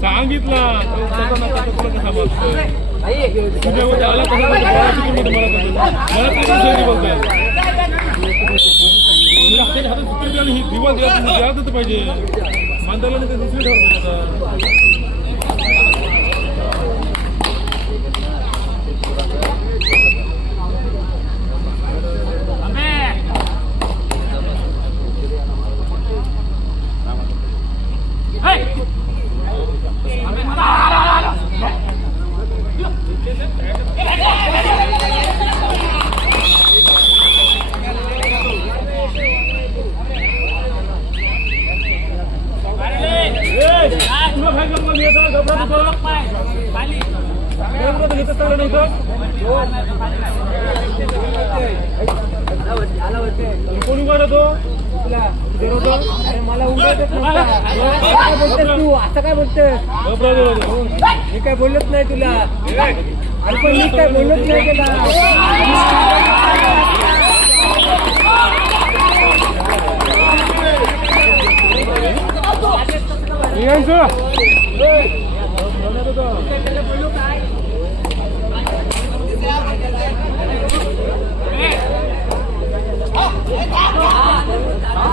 सांगितला. ही दिवा द्या द्यायला पाहिजे. मांदाला दुसरी ठरवलं काय बोलतेस तू असं काय बोलतेस मी काय बोलत नाही तुला? अरे पण मी काय बोलत नाही तुला बोलू काय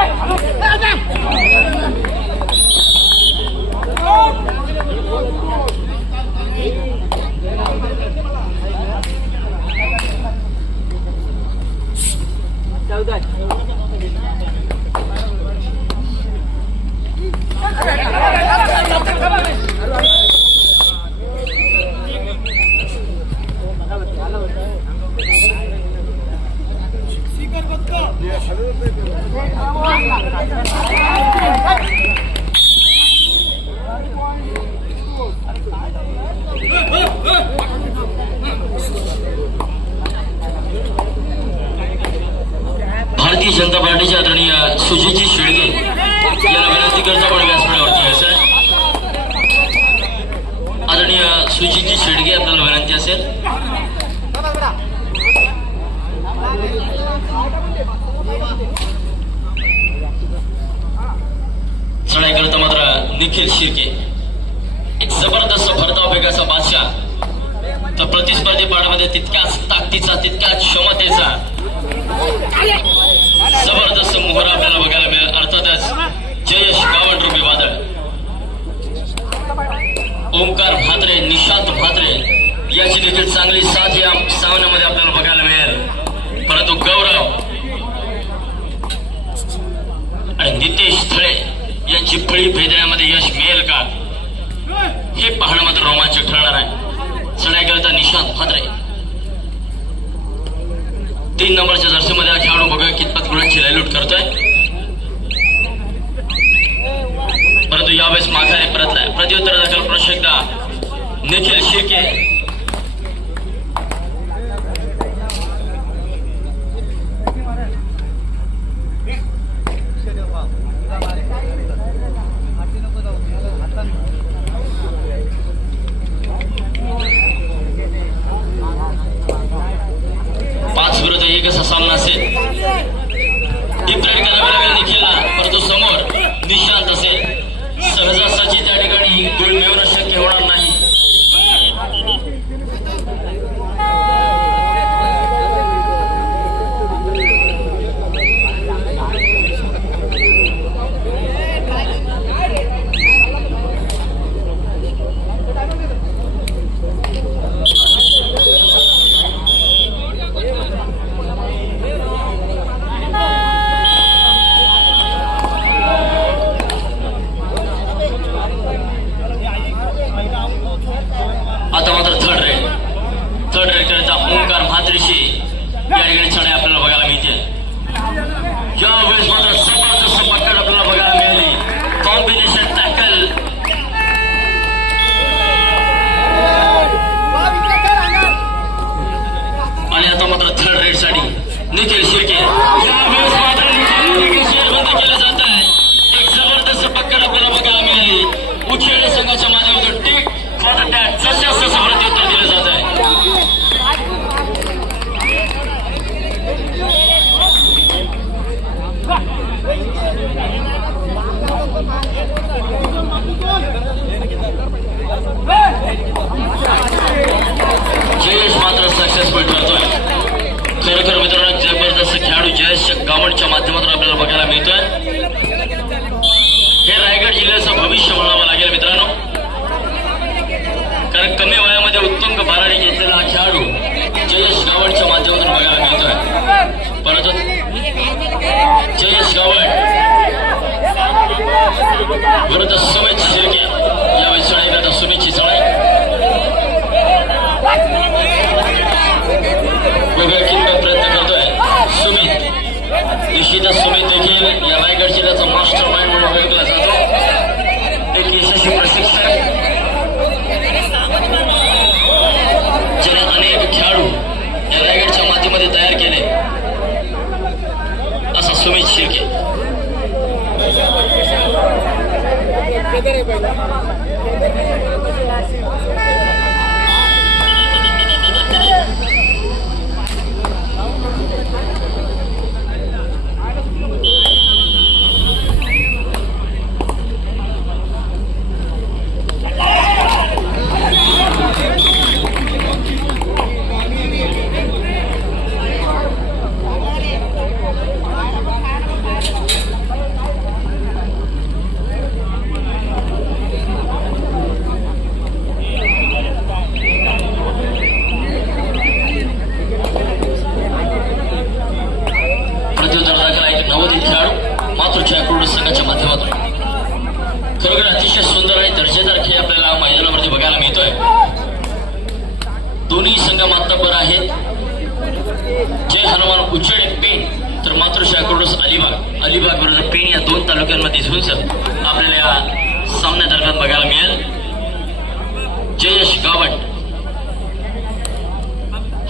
Hey! भारतीय जनता पार्टीचे आदरणीय सुजितजी शेळगे यांना विनंती करता पण व्यासपीठावरती असेल आदरणीय सुजितजी शेळगे आपल्याला विनंती असेल. चढाई करता मात्र निखिल शिर्के एक जबरदस्त भरताव बेगाचा बादशाह. तर प्रतिस्पर्धी पाण्यामध्ये तितक्याच ताकदीचा तितक्याच क्षमतेचा.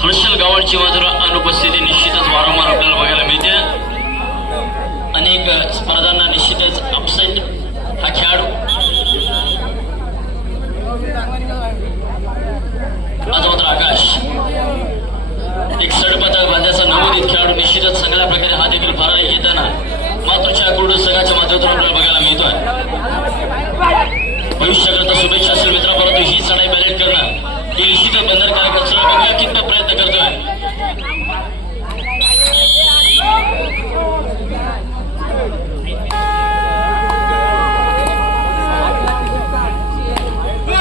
हडसल गावाची मात्र अनुपस्थिती निश्चितच वारंवार आपल्याला बघायला मिळते. अनेक स्पर्धांना निश्चितच अपसेट हा खेळाडू. आज मात्र आकाश एक सडपथक बांधायचा नवोदित खेळाडू निश्चितच चांगल्या प्रकारे हा देखील फरार घेताना मातृच्या कुर्ड सगळ्याच्या माध्यमातून आपल्याला बघायला मिळतोय. भविष्याकरता शुभेच्छा असेल मित्रांपर्यंत ही चढाई बॅलेट करणं येळशी ते बंदर कार्यक्रम सहभागी अत्यंत प्रयत्न करतोय?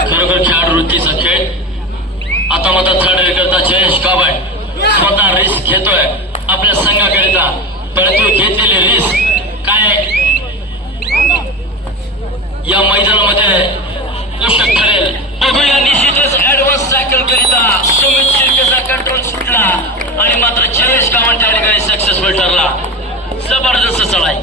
खरोखर छान वृत्तीचा खेळ. आता मात्र थर्ड करता जयेश कावड स्वतः रिस्क घेतोय. आपल्या संघाकरिता. परंतु घेतलेली रिस्क केला आणि मात्र चोवीस कामन त्या ठिकाणी सक्सेसफुल ठरला जबरदस्त चढाई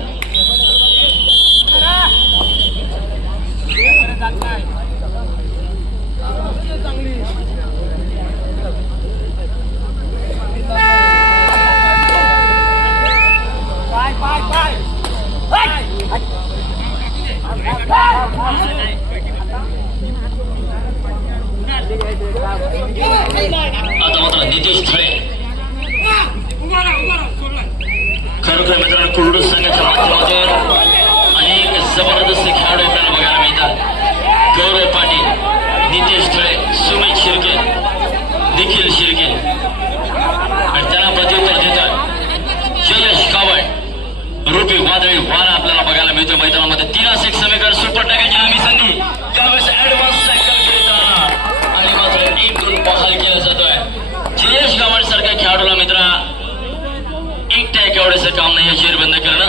आरडाओरडे से काम नाही शेर बंद करना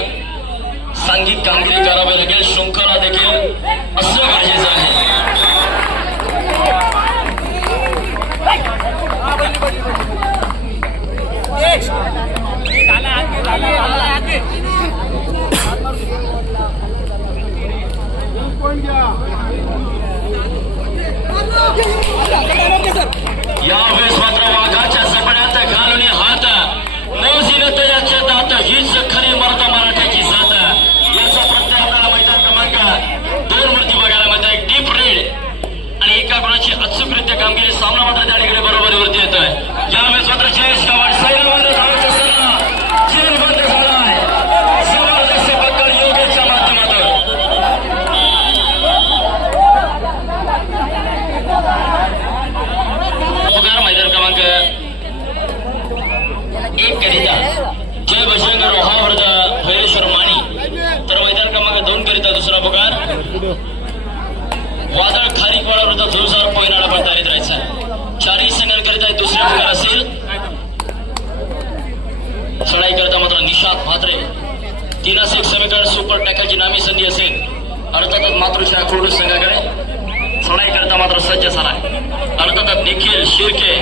सांघिक कामगिरी करावे लागेल शृंखला देखील असणं गरजेचं है। यावेळेस मात्र वाघाच्या सपड्यात घालून वादळ खारीकवाडा वृद्ध जोरदार पोयनाला पण तारीत राहायचा चारही संघांकरिता दुसरे पुकार असेल? चढाई करता मात्र निषाद म्हात्रे. तीनास एक समीकरण सुपर टॅकाची नामी संधी असेल. अर्थातच मातृश्री कुर्डू संघाकडे चढाई करता मात्र सज्ज झालाय अर्थातच निखिल शिर्के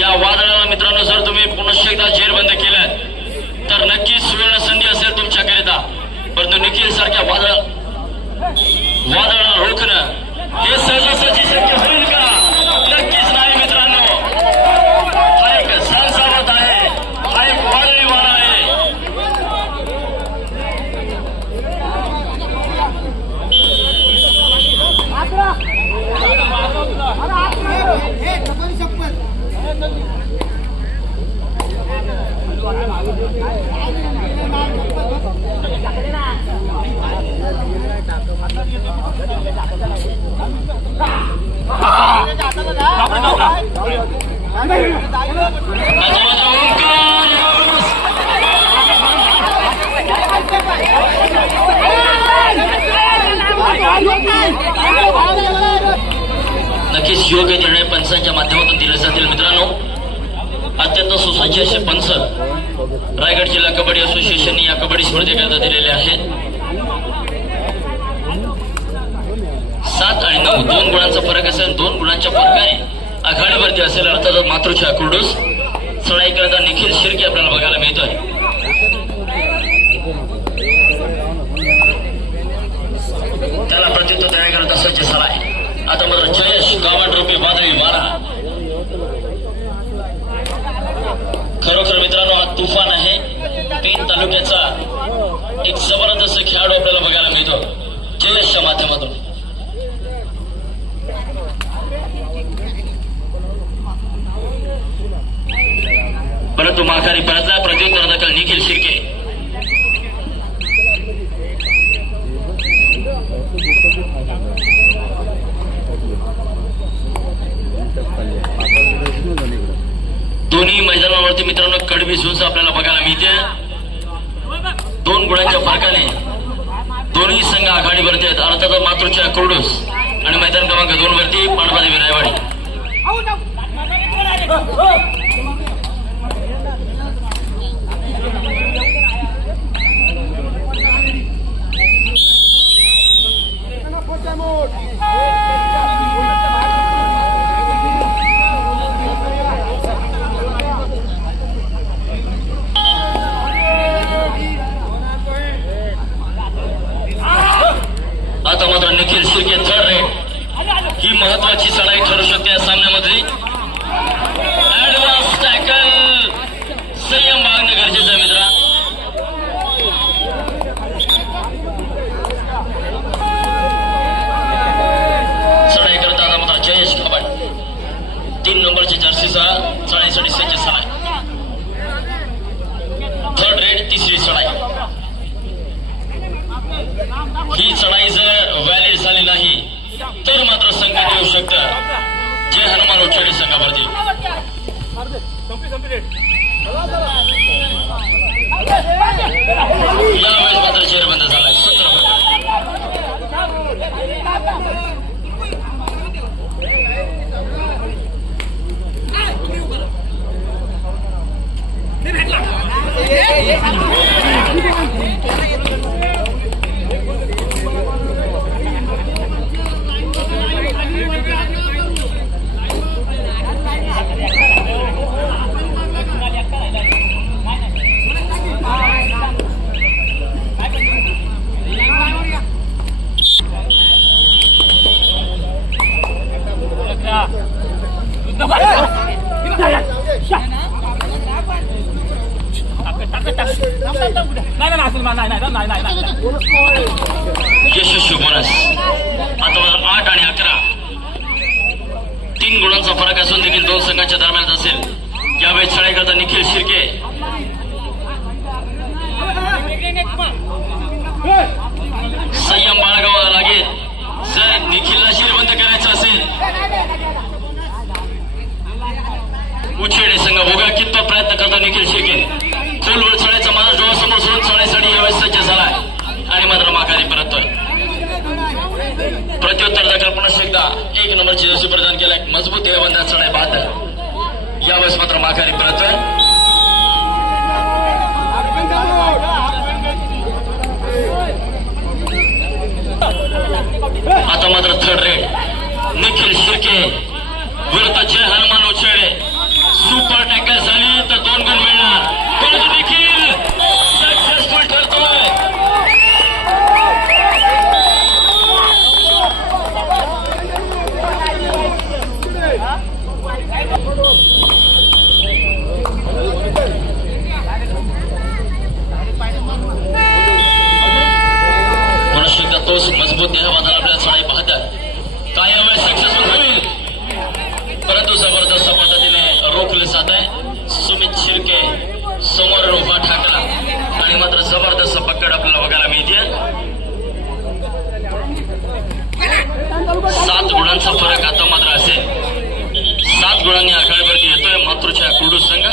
या वादळाला मित्रांनो जर तुम्ही पुनश्च एकदा जेरबंद केलं तर नक्कीच सुवर्ण संधी असेल तुमच्याकरिता. परंतु निखिल सारख्या वादळ वादळाला रोखणं हे सहजासहजी शक्य होईल का नक्कीच नाही मित्रांनो हा एक संसावत आहे हा एक वादळी वारा आहे त्याचा माझा ओंकार नक्कीच योग्य निर्णय पंचांच्या माध्यमातून दिले जातील. मित्रांनो अत्यंत सुसज्ज असे पंच रायगड जिल्हा कबड्डी असोसिएशनने या कबड्डी स्पर्धेकरता दिलेले आहेत. सात आणि नऊ दोन गुणांचा फरक असेल दोन गुणांच्या फरकाने आघाडीवरती असेल अर्थातच मातृच्या कुर्डूस चढाई करता निखिल शिर्के आपल्याला बघायला मिळतोय. त्याला प्रत्युत्तर तयार करत असल्याचे झालाय आता मात्र जयेश गावात रुपये वादळी वारा खरोखर मित्रांनो हा तुफान आहे. पेन तालुक्याचा एक जबरदस्त खेळाडू आपल्याला बघायला मिळतो. जयेशच्या माध्यमातून. परंतु माघारी परतला प्रत्युत्तर दखल निखिल शिर्के मित्रांनो कडवी सुस आपल्याला बघायला मिळते. दोन गुणांच्या फरकाने दोन्ही संघ आघाडीवरती आहेत. अर्थात मातृच्या कुर्डूस आणि मैदान क्रमांक दोन वरती पांडवादेवी रायवाडी. என்பதை यशस्वी बोनस आता आठ आणि अकरा. तीन गुणांचा फरक असून देखील दोन संघाच्या दरम्यान असेल. यावेळी चढाई करता निखिल शिर्के. संयम बाळगावा लागेल. जर निखिलला शिरबंद करायचं असेल उछेडे संघ बघा कितपत प्रयत्न करता निखिल शिर्के. खोलवर चढायचा माणूस डोळ्यासमोर सोडून चढण्यासाठी यावेळेस सज्ज झालाय. आणि मात्र माघारी परततोय. प्रत्युत्तर दाखल पुन्हा एकदा एक नंबरची जशी प्रदान केलाय. मजबूत देहबंधात चढाय बाद यावेळेस मात्र माघारी परततोय. आता मात्र थर्ड रेड निखिल शिर्के विरुद्ध जय हनुमान उछेडे सुपर टॅकल झाली तर दोन गुण मिळणार परंतु निखिल सक्सेसफुल ठरतोय पुन्हा एकदा तोच मजबूत देहबांधाला आपल्याला चढाई पाहतात. काय यावेळेस सक्सेसफुल होईल. परंतु जबरदस्त पद्धतीने रोखले जात आहे. सुमित शिर्के समोर रोपा ठाकला आणि मात्र जबरदस्त पकड आपल्याला बघायला मिळते सात गुणांचा फरक आता मात्र असेल. सात गुणांनी आघाडीवरती येतोय मातृच्या कुडू संघ.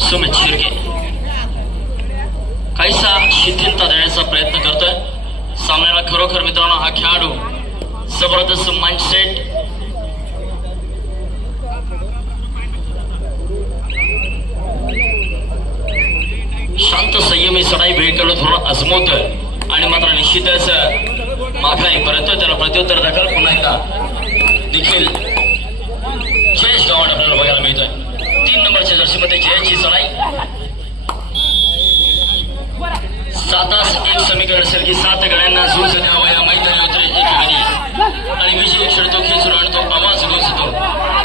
सुमित शिर्के। काहीसा शिथिलता देण्याचा प्रयत्न करतोय? सामन्याला खरोखर मित्रांनो हा खेळाडू जबरदस्त माइंडसेट शांत सडाई चढाई भेटकडं थोडं अजमवतोय आणि मात्र निश्चितच माघारी परतोय त्याला प्रत्युत्तर दाखल पुन्हा एकदा. देखील जयेश गावड आपल्याला बघायला मिळतोय तीन नंबरच्या जर्सीमध्ये जयची चढाई सातास एक समीकरण असेल की सात गड्यांना झूज द्यावा या मैदानी उतरे एक गडी आणि विजय खेळतो खेचून आणतो आवाज घोषतो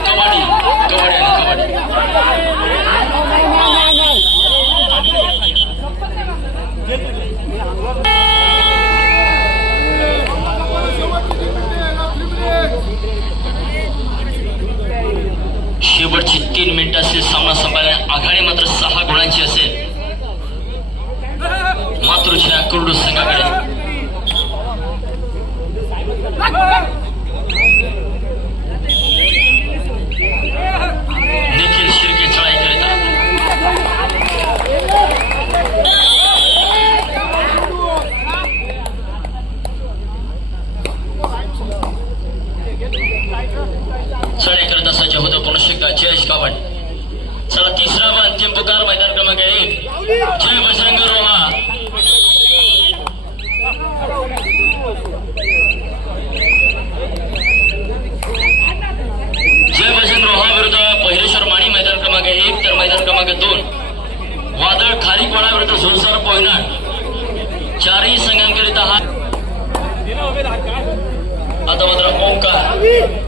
कबड्डी कबड्डी आणि कबड्डी शेवटची तीन मिनिटं असेल सामना संपायला आघाडी मात्र सहा गुणांची असेल मातृच्या कुर्डू संघाकडे निखिल शिर्के चढाई करिता चढाई करत सज्ज होतो पुन्हा एकदा जयेश कावड चला तिसरा व अंतिम पुकार मैदान क्रमांक एक जय बजरंग रोहा जय बजरंग रोहा विरुद्ध पहिलेश्वर माणी मैदान क्रमांक एक तर मैदान क्रमांक दोन वादळ खारीकवाडा विरुद्ध झोलसर पोयनाड चारही संघांकरिता हा आता मात्र ओंकार